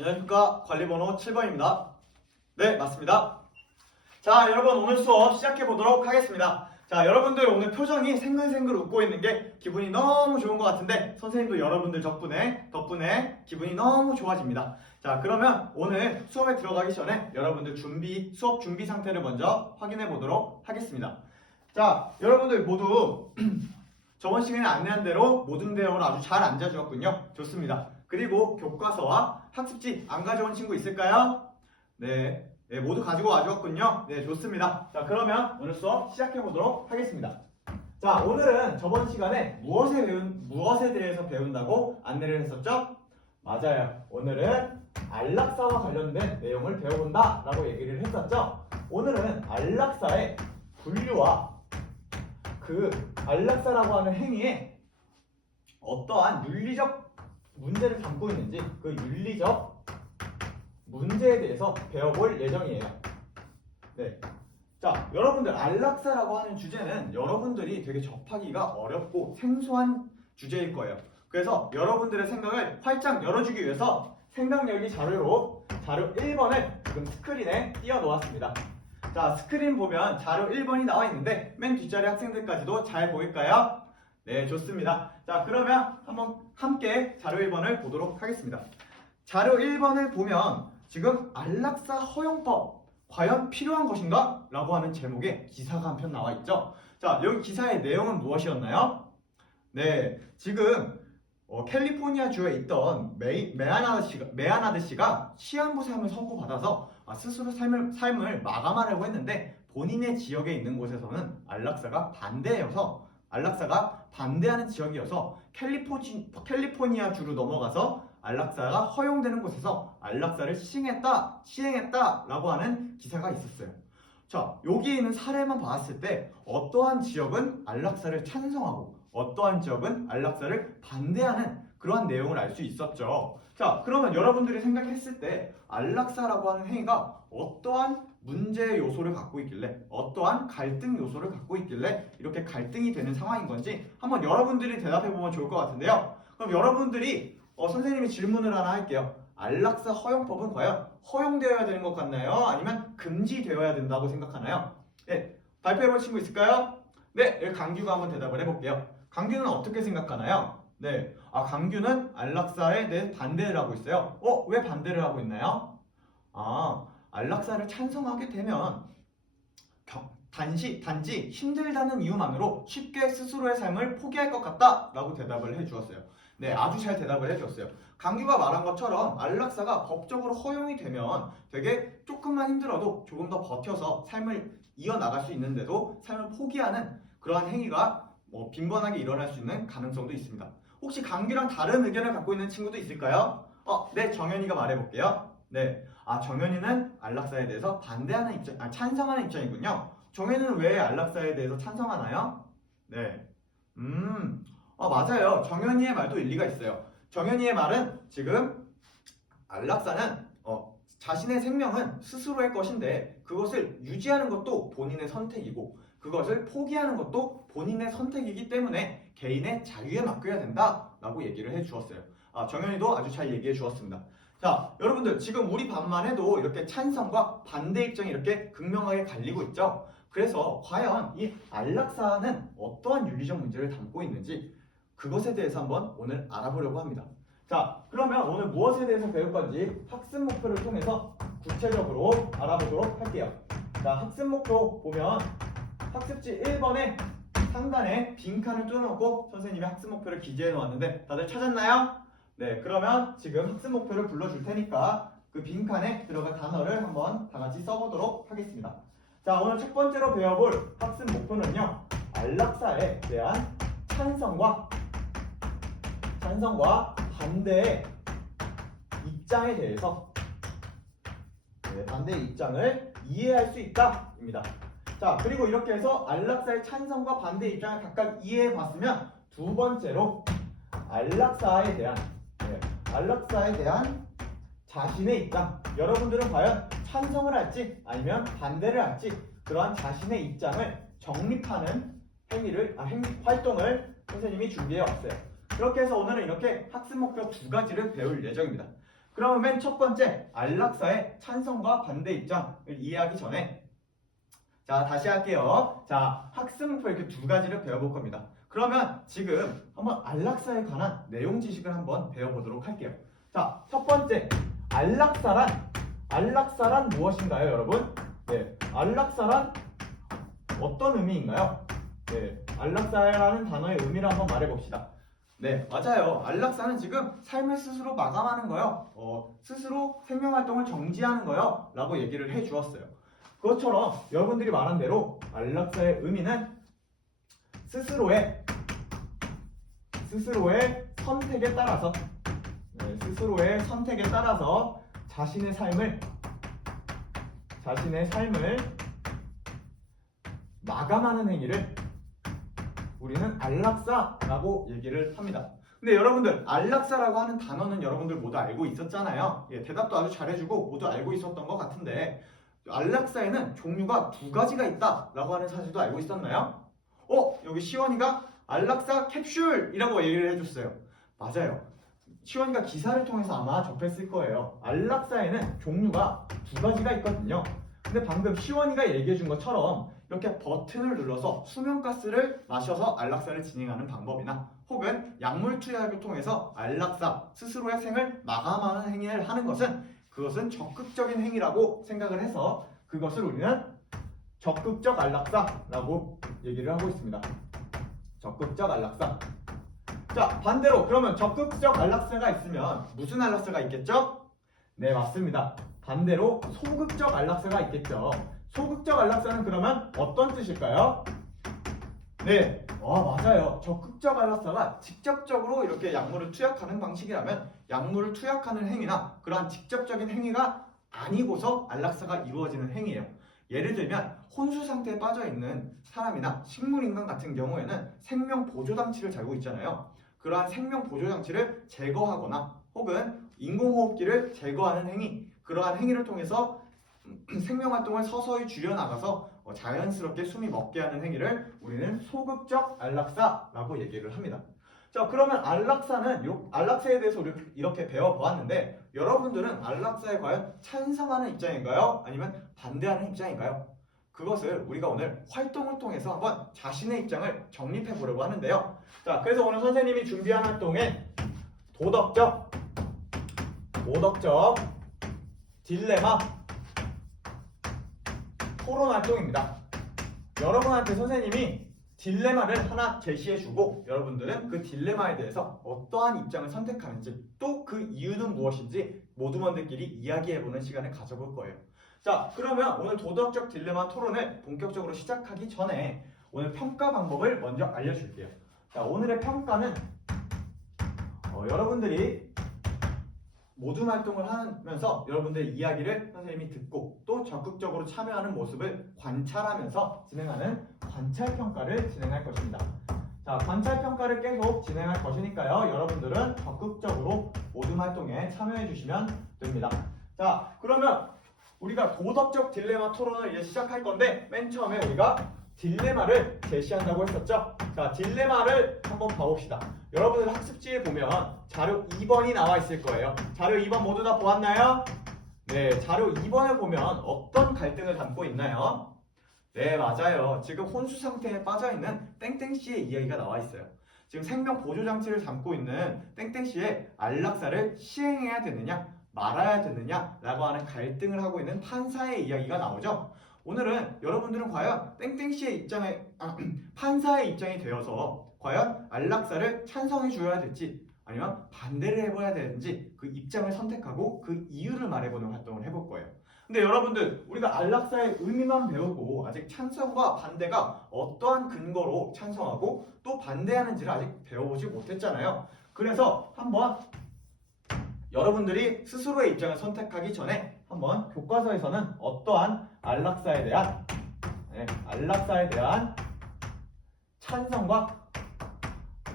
안녕하십니까. 관리번호 7번입니다. 네, 맞습니다. 자, 여러분 오늘 수업 시작해 보도록 하겠습니다. 자, 여러분들 오늘 표정이 생글생글 웃고 있는 게 기분이 너무 좋은 것 같은데 선생님도 여러분들 덕분에 기분이 너무 좋아집니다. 자, 그러면 오늘 수업에 들어가기 전에 여러분들 수업 준비 상태를 먼저 확인해 보도록 하겠습니다. 자, 여러분들 모두 저번 시간에 안내한 대로 모든 대형을 아주 잘 앉아주었군요. 좋습니다. 그리고 교과서와 학습지 안 가져온 친구 있을까요? 네, 모두 가지고 와주었군요. 네, 좋습니다. 자, 그러면 오늘 수업 시작해 보도록 하겠습니다. 자, 오늘은 저번 시간에 무엇에 대해서 배운다고 안내를 했었죠? 맞아요. 오늘은 안락사와 관련된 내용을 배워본다 라고 얘기를 했었죠? 오늘은 안락사의 분류와 그 안락사라고 하는 행위에 어떠한 윤리적 문제를 담고 있는지 그 윤리적 문제에 대해서 배워볼 예정이에요. 네. 자, 여러분들 안락사라고 하는 주제는 여러분들이 되게 접하기가 어렵고 생소한 주제일 거예요. 그래서 여러분들의 생각을 활짝 열어주기 위해서 생각열기 자료 1번을 지금 스크린에 띄워 놓았습니다. 자, 스크린 보면 자료 1번이 나와 있는데 맨 뒷자리 학생들까지도 잘 보일까요? 네, 좋습니다. 자, 그러면 한번 함께 자료 1번을 보도록 하겠습니다. 자료 1번을 보면 지금 안락사 허용법 과연 필요한 것인가? 라고 하는 제목의 기사가 한 편 나와 있죠. 자, 여기 기사의 내용은 무엇이었나요? 네, 지금 캘리포니아 주에 있던 메아나드 씨가 시한부 삶을 선고받아서 스스로 삶을 마감하려고 했는데 본인의 지역에 있는 곳에서는 안락사가 반대하는 지역이어서 캘리포니아 주로 넘어가서 안락사가 허용되는 곳에서 안락사를 시행했다라고 하는 기사가 있었어요. 자, 여기 있는 사례만 봤을 때 어떠한 지역은 안락사를 찬성하고 어떠한 지역은 안락사를 반대하는 그러한 내용을 알 수 있었죠. 자, 그러면 여러분들이 생각했을 때 안락사라고 하는 행위가 어떠한 문제 요소를 갖고 있길래 어떠한 갈등 요소를 갖고 있길래 이렇게 갈등이 되는 상황인 건지 한번 여러분들이 대답해 보면 좋을 것 같은데요. 그럼 여러분들이 선생님이 질문을 하나 할게요. 안락사 허용법은 과연 허용되어야 되는 것 같나요? 아니면 금지되어야 된다고 생각하나요? 네, 발표해 볼 친구 있을까요? 네, 강규가 한번 대답을 해볼게요. 강규는 어떻게 생각하나요? 네, 강규는 안락사에 대해 반대를 하고 있어요. 왜 반대를 하고 있나요? 안락사를 찬성하게 되면 단지 힘들다는 이유만으로 쉽게 스스로의 삶을 포기할 것 같다 라고 대답을 해주었어요. 네, 아주 잘 대답을 해주었어요. 강규가 말한 것처럼 안락사가 법적으로 허용이 되면 되게 조금만 힘들어도 조금 더 버텨서 삶을 이어나갈 수 있는데도 삶을 포기하는 그러한 행위가 빈번하게 일어날 수 있는 가능성도 있습니다. 혹시 강규랑 다른 의견을 갖고 있는 친구도 있을까요? 네, 정현이가 말해볼게요. 네, 정현이는 안락사에 대해서 찬성하는 입장이군요. 정현이는 왜 안락사에 대해서 찬성하나요? 네, 맞아요. 정현이의 말도 일리가 있어요. 정현이의 말은 지금 안락사는 자신의 생명은 스스로의 것인데 그것을 유지하는 것도 본인의 선택이고 그것을 포기하는 것도 본인의 선택이기 때문에 개인의 자유에 맡겨야 된다라고 얘기를 해주었어요. 정현이도 아주 잘 얘기해 주었습니다. 자, 여러분들 지금 우리 반만 해도 이렇게 찬성과 반대 입장이 이렇게 극명하게 갈리고 있죠. 그래서 과연 이 안락사는 어떠한 윤리적 문제를 담고 있는지 그것에 대해서 한번 오늘 알아보려고 합니다. 자, 그러면 오늘 무엇에 대해서 배울 건지 학습 목표를 통해서 구체적으로 알아보도록 할게요. 자, 학습 목표 보면 학습지 1번에 상단에 빈칸을 뚫어놓고 선생님이 학습 목표를 기재해 놓았는데 다들 찾았나요? 네, 그러면 지금 학습 목표를 불러줄 테니까 그 빈칸에 들어갈 단어를 한번 다 같이 써보도록 하겠습니다. 자, 오늘 첫 번째로 배워볼 학습 목표는요, 안락사에 대한 찬성과 반대의 입장에 대해서 반대의 입장을 이해할 수 있다 입니다. 자, 그리고 이렇게 해서 안락사의 찬성과 반대의 입장을 각각 이해해 봤으면 두 번째로 안락사에 대한 자신의 입장, 여러분들은 과연 찬성을 할지 아니면 반대를 할지 그러한 자신의 입장을 정립하는 활동을 선생님이 준비해 왔어요. 그렇게 해서 오늘은 이렇게 학습 목표 두 가지를 배울 예정입니다. 그러면 맨 첫 번째 안락사의 찬성과 반대 입장을 이해하기 전에 자, 다시 할게요. 자, 학습문법 이렇게 두 가지를 배워볼 겁니다. 그러면 지금 한번 안락사에 관한 내용 지식을 한번 배워보도록 할게요. 자, 첫 번째, 안락사란 무엇인가요, 여러분? 네, 안락사란 어떤 의미인가요? 네, 안락사라는 단어의 의미를 한번 말해봅시다. 네, 맞아요. 안락사는 지금 삶을 스스로 마감하는 거요. 스스로 생명활동을 정지하는 거요. 라고 얘기를 해주었어요. 그것처럼 여러분들이 말한 대로 안락사의 의미는 스스로의 선택에 따라서 자신의 삶을 마감하는 행위를 우리는 안락사라고 얘기를 합니다. 근데 여러분들 안락사라고 하는 단어는 여러분들 모두 알고 있었잖아요. 예, 대답도 아주 잘해주고 모두 알고 있었던 것 같은데 안락사에는 종류가 두 가지가 있다라고 하는 사실도 알고 있었나요? 여기 시원이가 안락사 캡슐이라고 얘기를 해줬어요. 맞아요. 시원이가 기사를 통해서 아마 접했을 거예요. 안락사에는 종류가 두 가지가 있거든요. 근데 방금 시원이가 얘기해준 것처럼 이렇게 버튼을 눌러서 수면가스를 마셔서 안락사를 진행하는 방법이나 혹은 약물 투약을 통해서 안락사, 스스로의 생을 마감하는 행위를 하는 그것은 적극적인 행위라고 생각을 해서 그것을 우리는 적극적 안락사라고 얘기를 하고 있습니다. 적극적 안락사. 자, 반대로 그러면 적극적 안락사가 있으면 무슨 안락사가 있겠죠? 네, 맞습니다. 반대로 소극적 안락사가 있겠죠. 소극적 안락사는 그러면 어떤 뜻일까요? 네, 맞아요. 적극적 안락사가 직접적으로 이렇게 약물을 투약하는 방식이라면 약물을 투약하는 행위나 그러한 직접적인 행위가 아니고서 안락사가 이루어지는 행위예요. 예를 들면 혼수 상태에 빠져 있는 사람이나 식물인간 같은 경우에는 생명 보조 장치를 달고 있잖아요. 그러한 생명 보조 장치를 제거하거나 혹은 인공호흡기를 제거하는 행위, 그러한 행위를 통해서 생명 활동을 서서히 줄여나가서 자연스럽게 숨이 멎게 하는 행위를 우리는 소극적 안락사라고 얘기를 합니다. 자, 그러면 안락사에 대해서 우리 이렇게 배워보았는데 여러분들은 안락사에 과연 찬성하는 입장인가요? 아니면 반대하는 입장인가요? 그것을 우리가 오늘 활동을 통해서 한번 자신의 입장을 정립해 보려고 하는데요. 자, 그래서 오늘 선생님이 준비한 활동에 도덕적 딜레마 토론 활동입니다. 여러분한테 선생님이 딜레마를 하나 제시해주고 여러분들은 그 딜레마에 대해서 어떠한 입장을 선택하는지 또 그 이유는 무엇인지 모두먼들끼리 이야기해보는 시간을 가져볼 거예요. 자, 그러면 오늘 도덕적 딜레마 토론을 본격적으로 시작하기 전에 오늘 평가 방법을 먼저 알려줄게요. 자, 오늘의 평가는 여러분들이 모든 활동을 하면서 여러분들의 이야기를 선생님이 듣고 또 적극적으로 참여하는 모습을 관찰하면서 진행하는 관찰평가를 진행할 것입니다. 자, 관찰평가를 계속 진행할 것이니까요. 여러분들은 적극적으로 모든 활동에 참여해 주시면 됩니다. 자, 그러면 우리가 도덕적 딜레마 토론을 이제 시작할 건데 맨 처음에 우리가 딜레마를 제시한다고 했었죠. 자, 딜레마를 한번 봐봅시다. 여러분들 학습지에 보면 자료 2번이 나와 있을 거예요. 자료 2번 모두 다 보았나요? 네, 자료 2번을 보면 어떤 갈등을 담고 있나요? 네, 맞아요. 지금 혼수 상태에 빠져있는 땡땡씨의 이야기가 나와 있어요. 지금 생명 보조장치를 담고 있는 땡땡씨의 안락사를 시행해야 되느냐 말아야 되느냐 라고 하는 갈등을 하고 있는 판사의 이야기가 나오죠. 오늘은 여러분들은 과연 땡땡씨의 판사의 입장이 되어서 과연 안락사를 찬성해 줘야 될지 아니면 반대를 해봐야 되는지 그 입장을 선택하고 그 이유를 말해보는 활동을 해볼 거예요. 근데 여러분들 우리가 안락사의 의미만 배우고 아직 찬성과 반대가 어떠한 근거로 찬성하고 또 반대하는지를 아직 배워보지 못했잖아요. 그래서 한번 여러분들이 스스로의 입장을 선택하기 전에 한번 교과서에서는 어떠한 안락사에 대한 찬성과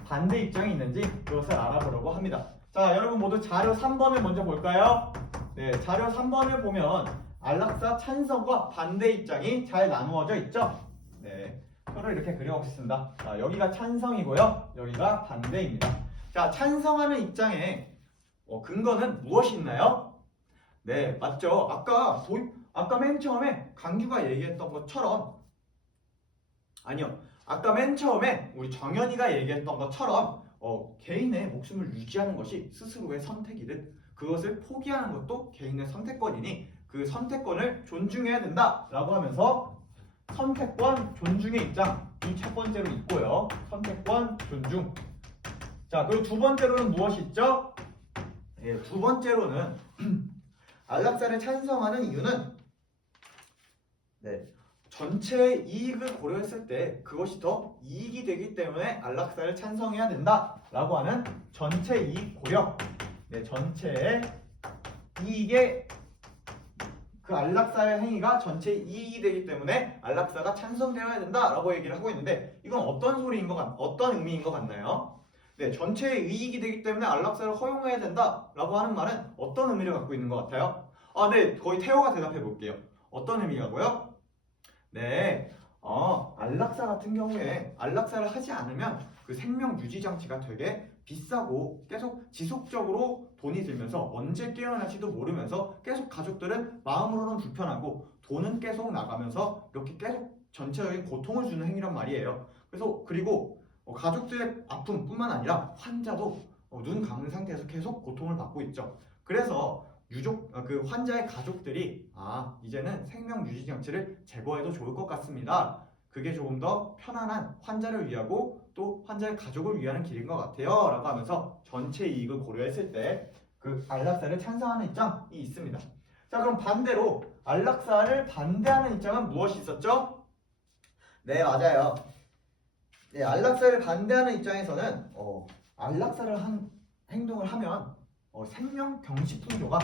반대 입장이 있는지 그것을 알아보려고 합니다. 자, 여러분 모두 자료 3번을 먼저 볼까요? 네, 자료 3번을 보면 안락사 찬성과 반대 입장이 잘 나누어져 있죠? 네, 표를 이렇게 그려보겠습니다. 자, 여기가 찬성이고요. 여기가 반대입니다. 자, 찬성하는 입장에 근거는 무엇이 있나요? 네, 맞죠. 아까 맨 처음에 강규가 얘기했던 것처럼, 아니요, 아까 맨 처음에 우리 정연이가 얘기했던 것처럼 개인의 목숨을 유지하는 것이 스스로의 선택이듯 그것을 포기하는 것도 개인의 선택권이니 그 선택권을 존중해야 된다라고 하면서 선택권 존중의 입장 이 첫 번째로 있고요. 선택권 존중. 자, 그리고 두 번째로는 무엇이 있죠? 예, 두 번째로는 안락사를 찬성하는 이유는 네, 전체의 이익을 고려했을 때 그것이 더 이익이 되기 때문에 안락사를 찬성해야 된다라고 하는 전체 이익 고려. 네, 전체의 이익의 그 안락사의 행위가 전체 이익이 되기 때문에 안락사가 찬성되어야 된다라고 얘기를 하고 있는데 이건 어떤 의미인 것 같나요? 네, 전체의 이익이 되기 때문에 안락사를 허용해야 된다라고 하는 말은 어떤 의미를 갖고 있는 것 같아요? 네, 거의 태호가 대답해 볼게요. 어떤 의미라고요? 네, 안락사 같은 경우에 안락사를 하지 않으면 그 생명 유지 장치가 되게 비싸고 계속 지속적으로 돈이 들면서 언제 깨어날지도 모르면서 계속 가족들은 마음으로는 불편하고 돈은 계속 나가면서 이렇게 계속 전체적인 고통을 주는 행위란 말이에요. 그리고 가족들의 아픔뿐만 아니라 환자도 눈 감은 상태에서 계속 고통을 받고 있죠. 그래서 그 환자의 가족들이 이제는 생명 유지 장치를 제거해도 좋을 것 같습니다. 그게 조금 더 편안한 환자를 위하고 또 환자의 가족을 위하는 길인 것 같아요 라고 하면서 전체 이익을 고려했을 때 그 안락사를 찬성하는 입장이 있습니다. 자, 그럼 반대로 안락사를 반대하는 입장은 무엇이 있었죠? 네, 맞아요. 네, 안락사를 반대하는 입장에서는 안락사를 한 행동을 하면 생명 경시풍조가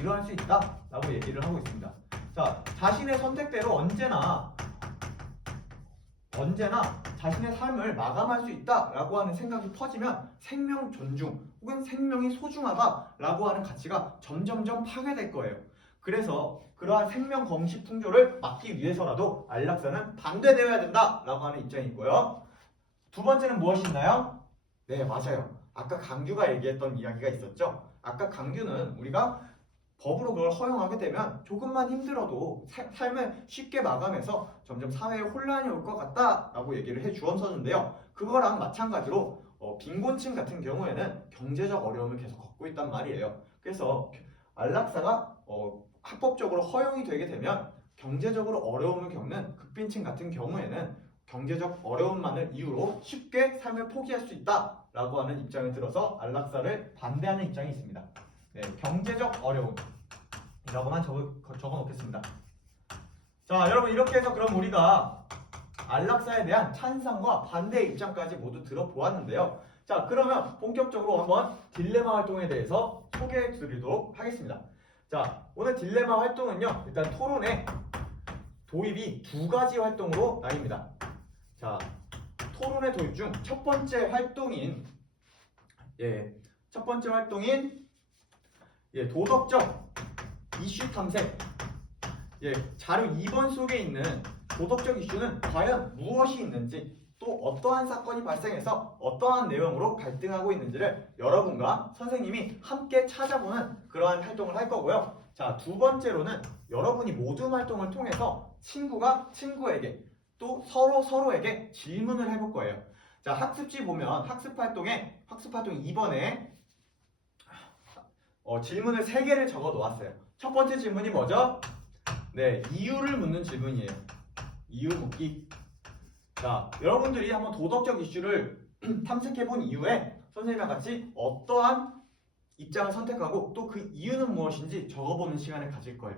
일어날 수 있다라고 얘기를 하고 있습니다. 자, 자신의 선택대로 언제나 자신의 삶을 마감할 수 있다라고 하는 생각이 퍼지면 생명 존중 혹은 생명이 소중하다라고 하는 가치가 점점점 파괴될 거예요. 그래서 그러한 생명 경시풍조를 막기 위해서라도 안락사는 반대되어야 된다라고 하는 입장이 있고요. 두 번째는 무엇이 있나요? 네, 맞아요. 아까 강규가 얘기했던 이야기가 있었죠. 아까 강규는 우리가 법으로 그걸 허용하게 되면 조금만 힘들어도 삶을 쉽게 마감해서 점점 사회에 혼란이 올 것 같다라고 얘기를 해주었었는데요. 그거랑 마찬가지로 빈곤층 같은 경우에는 경제적 어려움을 계속 겪고 있단 말이에요. 그래서 안락사가 합법적으로 허용이 되게 되면 경제적으로 어려움을 겪는 극빈층 같은 경우에는 경제적 어려움만을 이유로 쉽게 삶을 포기할 수 있다라고 하는 입장을 들어서 안락사를 반대하는 입장이 있습니다. 네, 경제적 어려움이라고만 적어 놓겠습니다. 자, 여러분 이렇게 해서 그럼 우리가 안락사에 대한 찬성과 반대의 입장까지 모두 들어보았는데요. 자, 그러면 본격적으로 한번 딜레마 활동에 대해서 소개해 드리도록 하겠습니다. 자, 오늘 딜레마 활동은요, 일단 토론에 도입이 두 가지 활동으로 나뉩니다. 자, 토론의 도입 중 첫 번째 활동인 도덕적 이슈 탐색. 자료 2번 속에 있는 도덕적 이슈는 과연 무엇이 있는지 또 어떠한 사건이 발생해서 어떠한 내용으로 갈등하고 있는지를 여러분과 선생님이 함께 찾아보는 그러한 활동을 할 거고요. 자, 두 번째로는 여러분이 모든 활동을 통해서 친구가 친구에게 또 서로에게 질문을 해볼 거예요. 자, 학습지 보면 학습활동 2번에 질문을 3개를 적어 놓았어요. 첫 번째 질문이 뭐죠? 네, 이유를 묻는 질문이에요. 이유 묻기. 자, 여러분들이 한번 도덕적 이슈를 탐색해 본 이후에 선생님과 같이 어떠한 입장을 선택하고 또 그 이유는 무엇인지 적어보는 시간을 가질 거예요.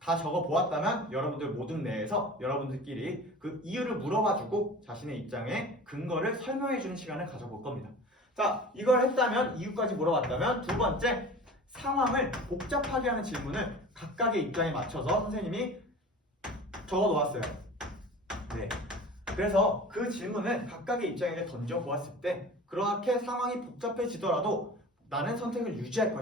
다 적어 보았다면 여러분들 모든 내에서 여러분들끼리 그 이유를 물어봐주고 자신의 입장의 근거를 설명해주는 시간을 가져볼 겁니다. 자, 이걸 했다면 이유까지 물어봤다면 두 번째, 상황을 복잡하게 하는 질문을 각각의 입장에 맞춰서 선생님이 적어 놓았어요. 네. 그래서 그 질문을 각각의 입장에게 던져 보았을 때 그렇게 상황이 복잡해지더라도 나는 선택을 유지할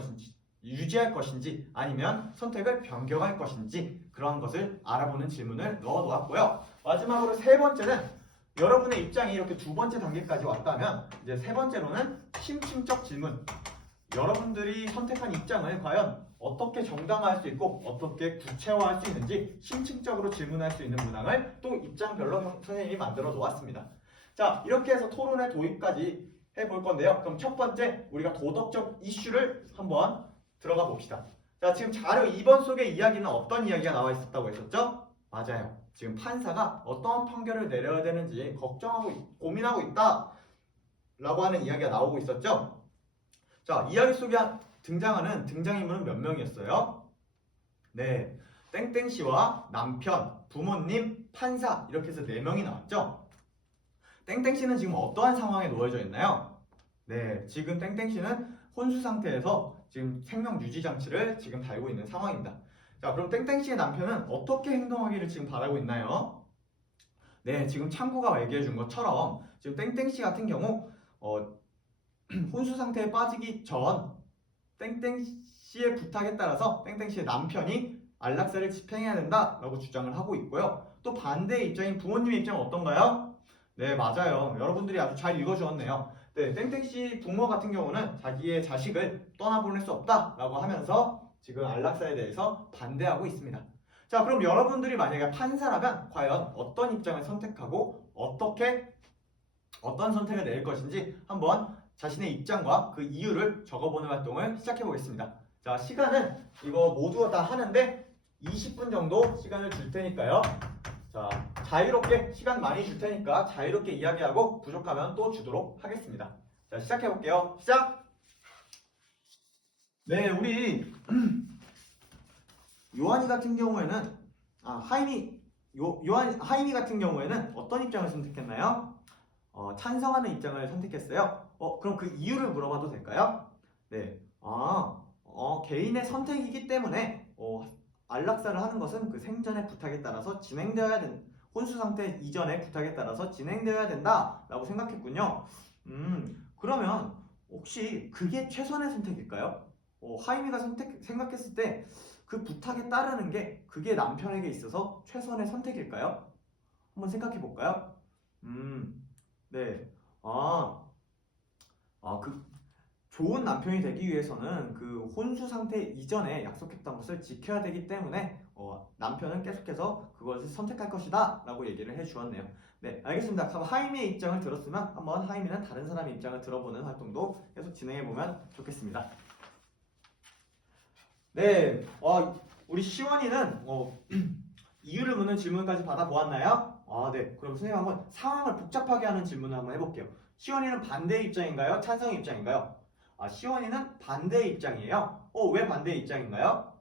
것인지 아니면 선택을 변경할 것인지 그러한 것을 알아보는 질문을 넣어 놓았고요. 마지막으로 세 번째는 여러분의 입장이 이렇게 두 번째 단계까지 왔다면 이제 세 번째로는 심층적 질문. 여러분들이 선택한 입장을 과연 어떻게 정당화할 수 있고 어떻게 구체화할 수 있는지 심층적으로 질문할 수 있는 문항을 또 입장별로 선생님이 만들어 놓았습니다. 자, 이렇게 해서 토론의 도입까지 해볼 건데요. 그럼 첫 번째 우리가 도덕적 이슈를 한번 들어가 봅시다. 자, 지금 자료 2번 속의 이야기는 어떤 이야기가 나와 있었다고 했었죠? 맞아요. 지금 판사가 어떤 판결을 내려야 되는지 걱정하고 고민하고 있다 라고 하는 이야기가 나오고 있었죠? 자, 이야기 속에 등장하는 등장인물은 몇 명이었어요? 네, 땡땡씨와 남편, 부모님, 판사 이렇게 해서 4명이 나왔죠? 땡땡씨는 지금 어떠한 상황에 놓여져 있나요? 네, 지금 땡땡씨는 혼수 상태에서 지금 생명 유지 장치를 지금 달고 있는 상황입니다. 자, 그럼 땡땡씨의 남편은 어떻게 행동하기를 지금 바라고 있나요? 네, 지금 창구가 얘기해 준 것처럼 지금 땡땡씨 같은 경우 혼수 상태에 빠지기 전 땡땡씨의 부탁에 따라서 땡땡씨의 남편이 안락사를 집행해야 된다라고 주장을 하고 있고요. 또 반대의 입장인 부모님의 입장은 어떤가요? 네, 맞아요. 여러분들이 아주 잘 읽어주었네요. 네, 땡땡씨 부모 같은 경우는 자기의 자식을 떠나보낼 수 없다라고 하면서 지금 안락사에 대해서 반대하고 있습니다. 자, 그럼 여러분들이 만약에 판사라면 과연 어떤 입장을 선택하고 어떤 선택을 내릴 것인지 한번 자신의 입장과 그 이유를 적어보는 활동을 시작해 보겠습니다. 자, 시간은 이거 모두 다 하는데 20분 정도 시간을 줄 테니까요. 자, 자유롭게 시간 많이 줄 테니까 자유롭게 이야기하고 부족하면 또 주도록 하겠습니다. 자, 시작해 볼게요. 시작! 네, 우리 요한이 같은 경우에는 하임이 같은 경우에는 어떤 입장을 선택했나요? 찬성하는 입장을 선택했어요. 그럼 그 이유를 물어봐도 될까요? 네. 개인의 선택이기 때문에 안락사를 하는 것은 그 생전의 부탁에 따라서 진행되어야 된다. 혼수 상태 이전의 부탁에 따라서 진행되어야 된다라고 생각했군요. 그러면 혹시 그게 최선의 선택일까요? 하임이가 생각했을 때 그 부탁에 따르는 게 그게 남편에게 있어서 최선의 선택일까요? 한번 생각해 볼까요? 네. 그 좋은 남편이 되기 위해서는 그 혼수 상태 이전에 약속했던 것을 지켜야 되기 때문에 남편은 계속해서 그것을 선택할 것이다 라고 얘기를 해주었네요. 네, 알겠습니다. 그럼 하임이의 입장을 들었으면 한번 하임이는 다른 사람의 입장을 들어보는 활동도 계속 진행해보면 좋겠습니다. 네, 우리 시원이는 이유를 묻는 질문까지 받아보았나요? 네. 그럼 선생님 한번 상황을 복잡하게 하는 질문을 한번 해볼게요. 시원이는 반대의 입장인가요? 찬성의 입장인가요? 시원이는 반대의 입장이에요. 왜 반대의 입장인가요?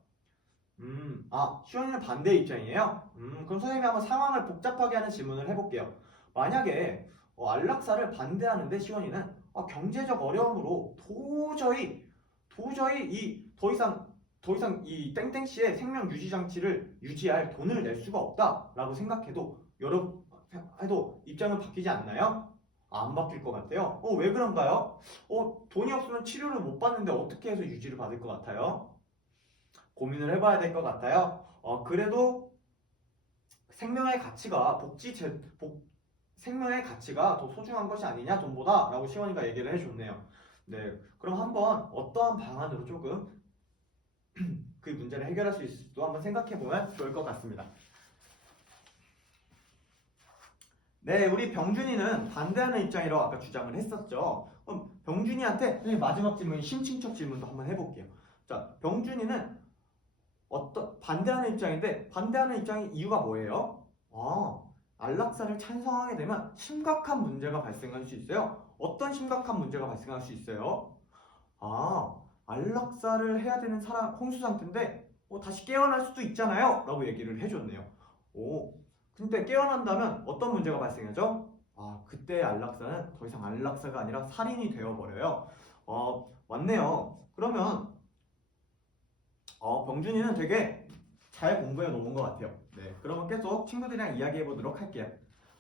시원이는 반대의 입장이에요. 그럼 선생님이 한번 상황을 복잡하게 하는 질문을 해볼게요. 만약에 안락사를 반대하는데 시원이는 경제적 어려움으로 도저히 더 이상 이 땡땡씨의 생명 유지 장치를 유지할 돈을 낼 수가 없다라고 생각해도 입장은 바뀌지 않나요? 안 바뀔 것 같아요. 왜 그런가요? 돈이 없으면 치료를 못 받는데 어떻게 해서 유지를 받을 것 같아요? 고민을 해봐야 될 것 같아요. 그래도 생명의 가치가 생명의 가치가 더 소중한 것이 아니냐 돈보다 라고 시원이가 얘기를 해줬네요. 네, 그럼 한번 어떠한 방안으로 조금 그 문제를 해결할 수 있을지도 한번 생각해보면 좋을 것 같습니다. 네, 우리 병준이는 반대하는 입장이라고 아까 주장을 했었죠. 그럼 병준이한테 마지막 질문, 심층적 질문도 한번 해볼게요. 자, 병준이는 반대하는 입장인데 반대하는 입장의 이유가 뭐예요? 안락사를 찬성하게 되면 심각한 문제가 발생할 수 있어요. 어떤 심각한 문제가 발생할 수 있어요? 안락사를 해야 되는 홍수 상태인데 다시 깨어날 수도 있잖아요 라고 얘기를 해줬네요. 근데 깨어난다면 어떤 문제가 발생하죠? 그때 안락사는 더 이상 안락사가 아니라 살인이 되어버려요. 맞네요. 그러면 병준이는 되게 잘 공부해 놓은 것 같아요. 네, 그러면 계속 친구들이랑 이야기해 보도록 할게요.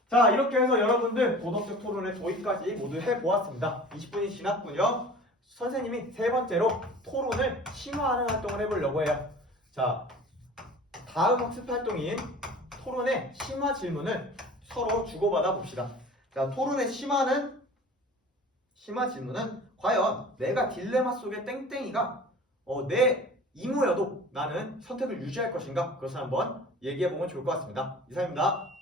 자, 이렇게 해서 여러분들 도덕적 토론의 도입까지 모두 해보았습니다. 20분이 지났군요. 선생님이 세 번째로 토론을 심화하는 활동을 해보려고 해요. 자, 다음 학습 활동인 토론의 심화 질문을 서로 주고받아 봅시다. 자, 토론의 심화는 심화 질문은 과연 내가 딜레마 속의 땡땡이가 내 이모여도 나는 선택을 유지할 것인가? 그것을 한번 얘기해보면 좋을 것 같습니다. 이상입니다.